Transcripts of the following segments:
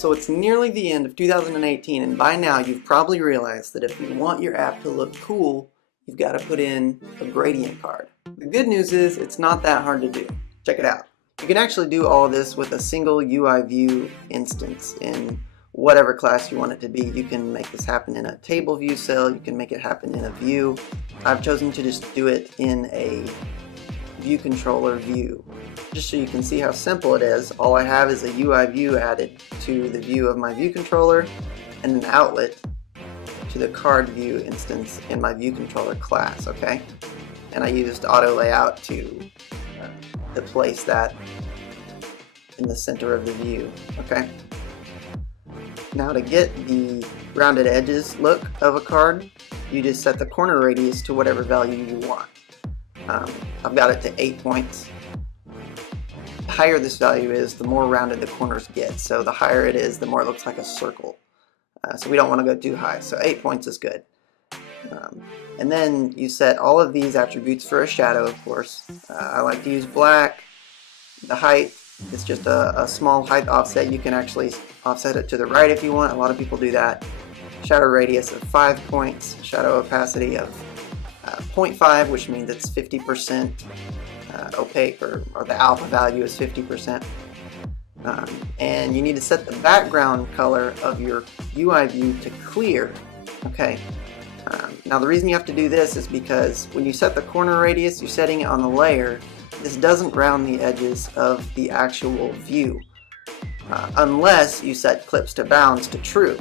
So it's nearly the end of 2018, and by now you've probably realized that if you want your app to look cool, you've got to put in a gradient card. The good news is it's not that hard to do. Check it out. You can actually do all of this with a single UI view instance in whatever class you want it to be. You can make this happen in a table view cell, you can make it happen in a view. I've chosen to just do it in a view controller view. Just so you can see how simple it is, all I have is a UI view added to the view of my view controller and an outlet to the card view instance in my view controller class, okay? And I used auto layout to place that in the center of the view, okay? Now to get the rounded edges look of a card, you just set the corner radius to whatever value you want. I've got it to 8 points. The higher this value is, the more rounded the corners get. So the higher it is, the more it looks like a circle. So we don't want to go too high. So 8 points is good. And then you set all of these attributes for a shadow, of course. I like to use black. The height is just a small height offset. You can actually offset it to the right if you want. A lot of people do that. Shadow radius of 5 points. Shadow opacity of 0.5, which means it's 50% opaque, or the alpha value is 50%. And you need to set the background color of your UI view to clear. Okay. Now the reason you have to do this is because when you set the corner radius, you're setting it on the layer. This doesn't round the edges of the actual view, unless you set clips to bounds to true.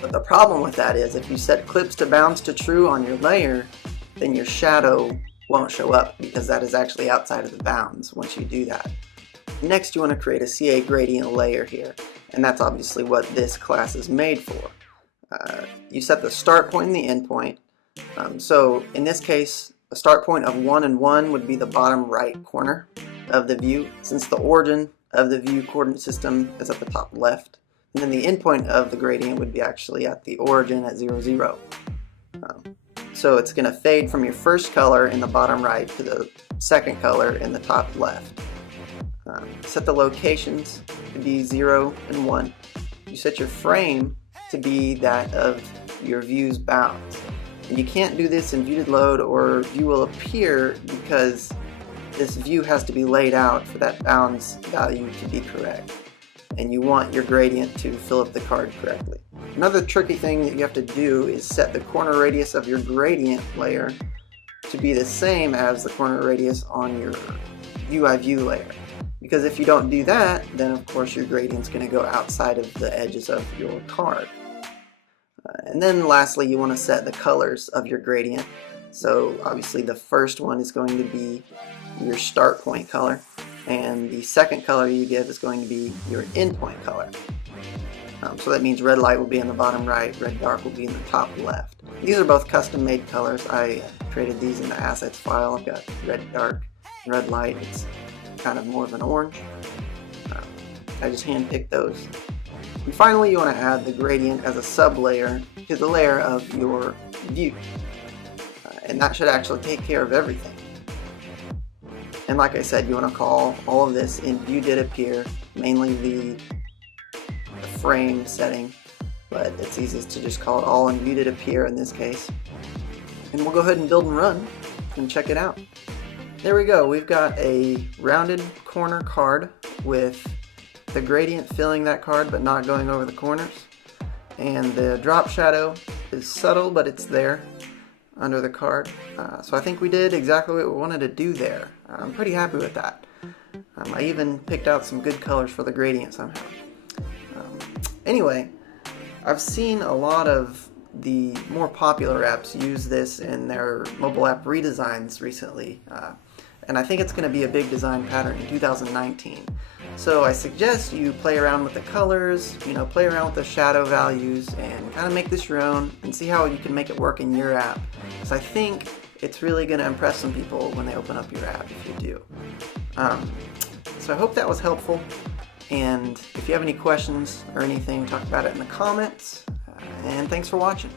But the problem with that is if you set clips to bounds to true on your layer, then your shadow won't show up because that is actually outside of the bounds once you do that. Next, you want to create a CA gradient layer here, and that's obviously what this class is made for. You set the start point and the end point. So in this case, a start point of 1 and 1 would be the bottom right corner of the view, since the origin of the view coordinate system is at the top left. And then the endpoint of the gradient would be actually at the origin at 0, 0. So it's going to fade from your first color in the bottom right to the second color in the top left. Set the locations to be 0 and 1. You set your frame to be that of your view's bounds. And you can't do this in view did load or view will appear because this view has to be laid out for that bounds value to be correct. And you want your gradient to fill up the card correctly. Another tricky thing that you have to do is set the corner radius of your gradient layer to be the same as the corner radius on your UI view layer. Because if you don't do that, then of course your gradient's going to go outside of the edges of your card. And then lastly, you want to set the colors of your gradient. So obviously the first one is going to be your start point color, and the second color you give is going to be your endpoint color. So that means red light will be in the bottom right, red dark will be in the top left. These are both custom made colors. I created these in the assets file. I've got red dark, red light. It's kind of more of an orange. I just hand picked those. And finally, you want to add the gradient as a sub-layer to the layer of your view. And that should actually take care of everything. And like I said, you want to call all of this in view did appear, mainly the frame setting, but it's easiest to just call it all in view did appear in this case. And we'll go ahead and build and run and check it out. There we go. We've got a rounded corner card with the gradient filling that card but not going over the corners. And the drop shadow is subtle, but it's there under the card. So I think we did exactly what we wanted to do there. I'm pretty happy with that. I even picked out some good colors for the gradient somehow. Anyway, I've seen a lot of the more popular apps use this in their mobile app redesigns recently. And I think it's going to be a big design pattern in 2019. So I suggest you play around with the colors, play around with the shadow values, and kind of make this your own and see how you can make it work in your app. Because I think it's really going to impress some people when they open up your app if you do. So I hope that was helpful. And if you have any questions or anything, talk about it in the comments. And thanks for watching.